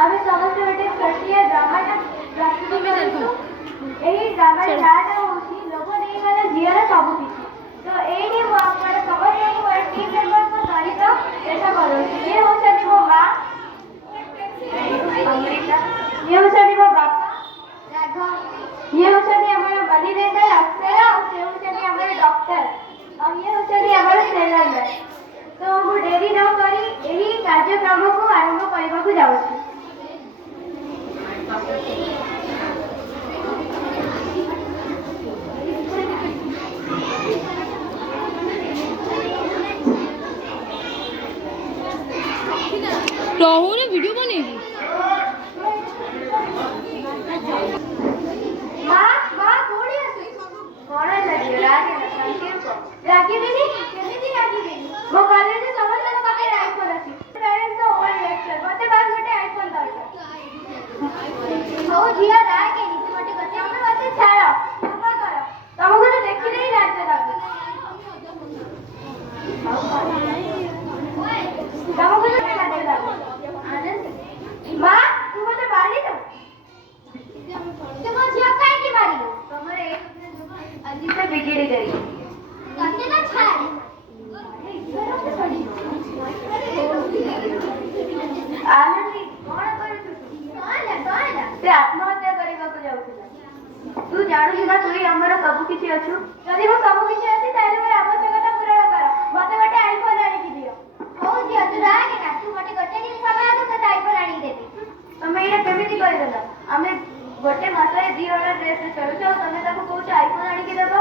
ଆମେ ସମସ୍ତେ ଗୋଟେ ଛୋଟିଆ ଡ୍ରାମାଟା ପ୍ରସ୍ତୁତ କରିଛୁ। ଏହି ଡ୍ରାମାର ନାଁଟା ହେଉଛି ଲୋଭ ନେଇଗଲା ଝିଅର ସବୁ କିଛି। ତ ଏଇଠି ମୁଁ ଆପଣ ସମସ୍ତଙ୍କୁ ଗୋଟେ ଟିମ୍ ମେମ୍ବରଙ୍କ ସହିତ ଦେଖା କରୁଛି। ଇଏ ହେଉଛନ୍ତି ମୋ ମା ଅମୃତା, ଇଏ ହେଉଛନ୍ତି ମୋ ବାପା ରାଘବ, ଇଏ ହେଉଛନ୍ତି ଆମର ମଣିରେନ୍ଦ୍ର ଅକ୍ଷର, ଆଉ ସେ ହେଉଛନ୍ତି ଆମର ଡକ୍ଟର, ଆଉ ଇଏ ହେଉଛନ୍ତି ଆମର ସେଲର। ତ ମୁଁ ଡେରି ନ କରି ଏହି କାର୍ଯ୍ୟକ୍ରମକୁ ଆରମ୍ଭ କରିବାକୁ ଯାଉଛି। रहुने वीडियो बनेगी। माँ माँ कोड़ी आसे कौन लगी रागी संकेत को रागी देनी केमिति रागी देनी वो कॉलेज में समझ लो पापा आईफोन आसी पेरेंट्स का ओवर रिएक्शन मते बार गोटे आईफोन दरकार हो जिया रागी नी गोटे गते हम मते छाड़ो पापा करो तुमको तो देखि नहीं लाते लागो तुमको तो लाते लागो आनंद माँ तू मते मारी दो तुमको जिया काहे की मारी तुम्हारे एक अजी से बिगड़ गई करते ना छाड़ आनंदी कौन करू से आत्महत्या କରିବାକୁ ଯାଉଥିଲା। ତୁ ଜାଣୁଛୁ ନା ତୁଇ ଆମର ସବୁ କିଛି ଅଛୁ। ଯଦି ମୁଁ ସବୁ କିଛି ଅଛି ତାହେଲେ ମୋର ଆବଶ୍ୟକତା ପୂରଣ କର। ମୋତେ ଗୋଟେ ଆଇଫୋନ ଆଣିକି ଦିଅ। ହଉ ଝିଅ ତୁ ରାଗେ ନା ତୁ ମୋତେ ଗୋଟେ ଦିନ ସମୟ ଦେ ତୋତେ ଆଇଫୋନ ଆଣିକି ଦେବି। ତମେ ଏଇଟା କେମିତି କରିଦେଲ? ଆମେ ଗୋଟେ ମାସରେ 2 ହଳ ଡ୍ରେସ୍ ଚଳୁଛୁ ଆଉ ତମେ ତାକୁ କହୁଛ ଆଇଫୋନ ଆଣିକି ଦେବ।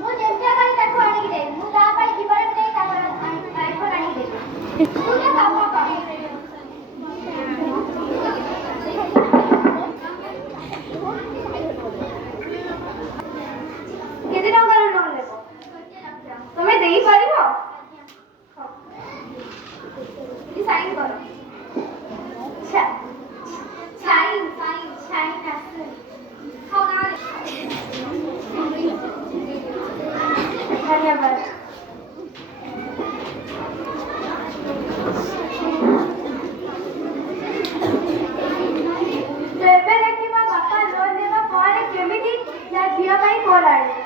ମୁଁ ଚେଷ୍ଟା କରି ତାକୁ ଆଣିକି ଦେବି। ମୁଁ ତା ପାଇଁ ଜୀବନ ଦେଇ ତାକୁ ଆଇଫୋନ ଆଣିକି ଦେବି। ତୁ ଯେ କାମ କର। କେତେ ଟଙ୍କାର ଲୋନ୍ ନେବ? ତମେ ଦେଇପାରିବ? ସାଇନ୍ କର। ସାଇନ୍ ଆସେ। ଧନ୍ୟବାଦ। ଏବେ ଦେଖିବା ବାପା ଲୋନ୍ ନେବା ପରେ କେମିତି ନା ଝିଅ ପାଇଁ ଫୋନ୍ ଆଣିବେ।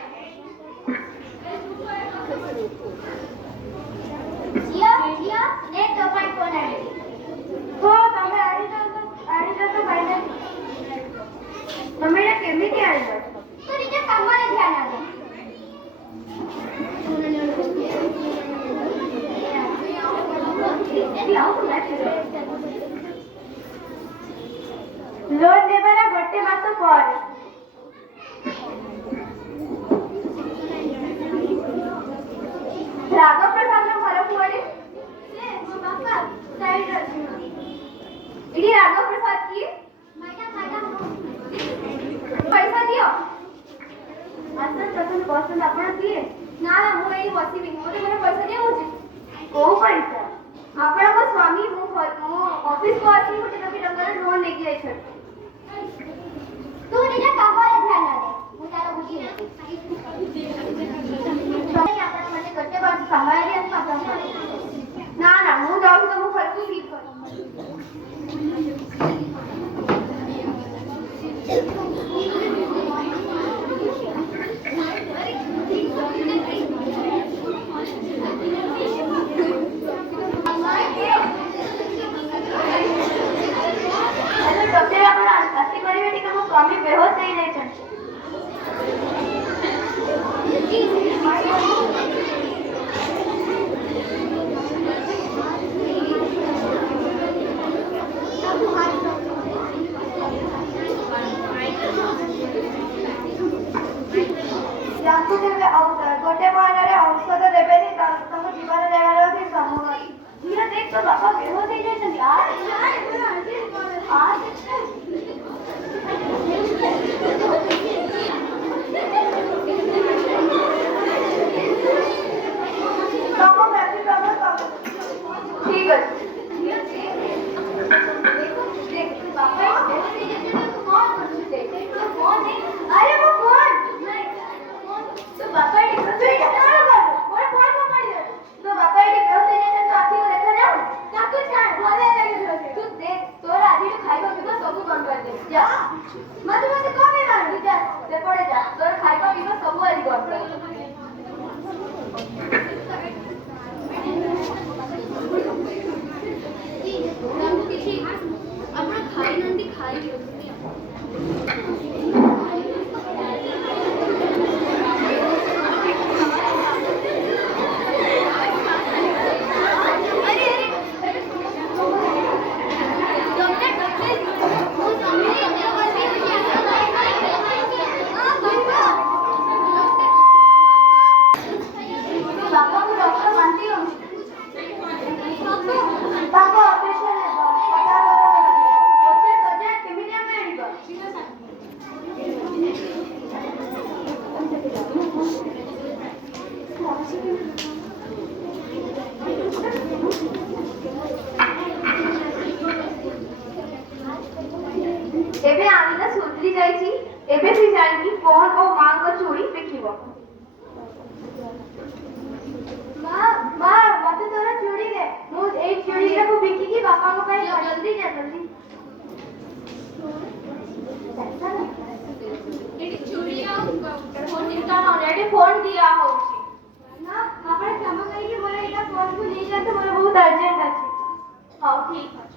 ଝିଅ ନେ ତୋ ପାଇଁ ଫୋନ୍ ଆଣିବି। ହଁ ତମେ ଆଣିଛ ତ ପାଇଲେ। ତମେ ଏଇଟା କେମିତି ଆଣିଲ? ତୁ ନିଜ କାମରେ ଧ୍ୟାନ ଦେ। ଲୋନ୍ ନେବାର ଗୋଟେ ମାସ ପରେ ରାଗପ୍ରସାଦର ଘର କୁଆଡ଼େ? ମୋ ବାପା ସାଇଡରେ ଅଛନ୍ତି। ଏଠି ରାଗପ୍ରସାଦ କିଏ? ପଇସା ଦିଅ। ଆସନ୍ତୁ ବସନ୍ତୁ। ଆପଣ କିଏ? ନା ନା ମୁଁ ଏଇଠି ବସିବି। ମୋତେ ମୋର ପଇସା ଦିଅ କହୁଛି। କୋଉ ପଇସା? ଆପଣଙ୍କ ସ୍ୱାମୀ ମୋ ଅଫିସକୁ ଆସି 1 ଲକ୍ଷ ଟଙ୍କାର ଲୋନ୍ ନେଇକି ଯାଇଛନ୍ତି। ତୁ ନିଜ କାମରେ ଧ୍ୟାନ ଦେ। ମୁଁ ତାର ବୁଝିବି। ଆପଣ ମୋତେ ଗୋଟେ ବର୍ଷ ସମୟ ଦିଅନ୍ତୁ ଆପଣଙ୍କ ନା ନା ମୁଁ ଯାଉଛି ତମ ଘରକୁ ଠିକ୍ କରି। ଡକ୍ଟର ଆପଣ ଆସି କରିବେ ଟିକେ ମୋ ସ୍ୱାମୀ ବେହୋସ ହେଇଯାଇଛନ୍ତି। ତାଙ୍କୁ କେବେ ଗୋଟେ ମହିନାରେ ଔଷଧ ଦେବେନି ତମ ଜୀବନ ଜାଗାରେ ଅଛି ସମୂହ। ଝିଅ ଦେଖ ତୋ ବାପା ବେହୋସ ହେଇଯାଇଛନ୍ତି। ଠିକ ଅଛି। ବାପା ଆରେ ମୋ ଫୋନ୍ ତୋ ବାପା ଏଠି ତୋ ବାପା ଏଠି ତୁ ଆଖିକୁ ଦେଖାଯାଉ ତାକୁ ଛାଡ଼ ଭଲ ଲାଗେ ତୁ ଦେଖ मत मत कौन है मार जा से पड़े जा तोर खाइबा पीबा सब आरी कर କିଛି ଆପଣ ଖାଇନାହାନ୍ତି ଖାଇବେ एबे आमी ना सुधरी जाईची एबे से जाईकी फोन और मां को चूड़ी देखिबो मां मां मते तोरा चूड़ी दे मु एक चूड़ी को बिकी की पापा को पे जल्दी जा जल्दी एडी चूड़ी आ फोन इनका ऑलरेडी फोन दिया होची ना आपण क्षमा करी कि मोर एटा फोन को ले जा तो मोर बहुत अर्जेंट अछि हां ठीक है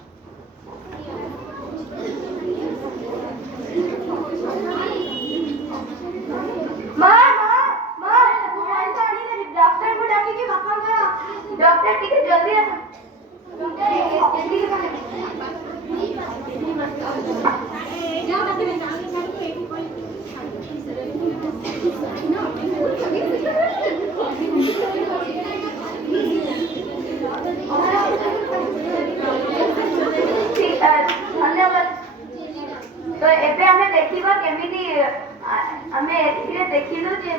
डॉक्टर टिके जल्दी आ डॉक्टर जल्दी धन्यवाद तो एबे हमें देखिबा केमिति हमें एथिरे देखिलु जे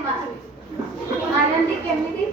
आनंदी केमिति